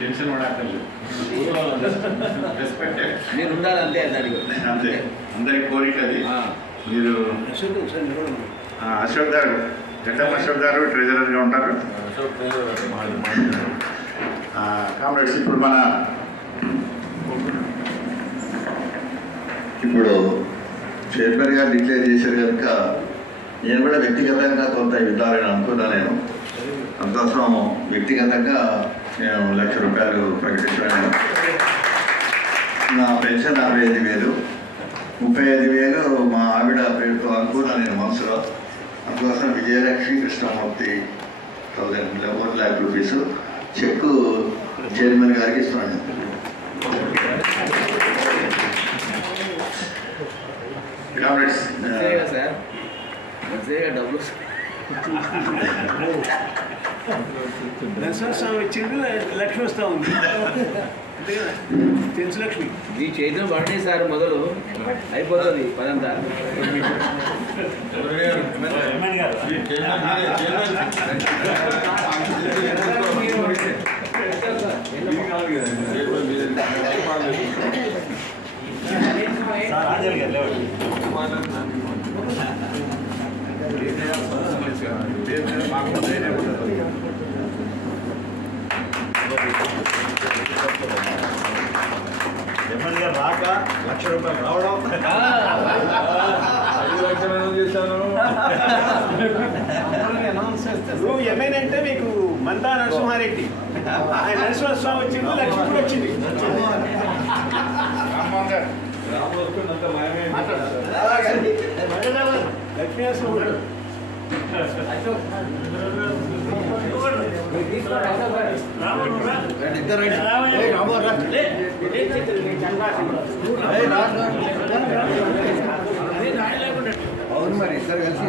Tension మీరు ఉండాలి అంతే అంతే అందరి కోరిక అది. మీరు అశోక్ గారు గడ్డం అశోక్ గారు ట్రెజరర్గా ఉంటారు. కామ్రేడ్స్ ఇప్పుడు చైర్మన్ గారు డిక్లేర్ చేశారు కనుక నేను కూడా వ్యక్తిగతంగా కొంత ఇవ్వాలని అనుకున్నా. నేను అందుకోసం వ్యక్తిగతంగా నేను ₹1,00,000 ప్రకటించాను. నా పెన్షన్ 65,000, 35,000 మా ఆవిడ పేరుతో అనుకున్నా నేను మనసులో. అందుకోసం విజయలక్ష్మి కృష్ణమూర్తి ₹1,00,000 చెక్ చైర్మన్ గారికి ఇస్తున్నాను. సార్ డబ్బులు నరసింహస్వామి వచ్చింది, లక్ష్మి వస్తూ ఉంది. తెలుసు లక్ష్మి ఈ చైత్రం పడండి సార్, మొదలు అయిపోతుంది పదంతా. రాక ₹1,00,000 రావడం 5,00,000 చేశాను. ఏమైనా అంటే మీకు మంతా నరసింహారెడ్డి, ఆయన నరసింహస్వామి వచ్చింది, లక్ష్మి కూడా వచ్చింది. లక్ష్మీ అవును మరి ఇద్దరు కలిసి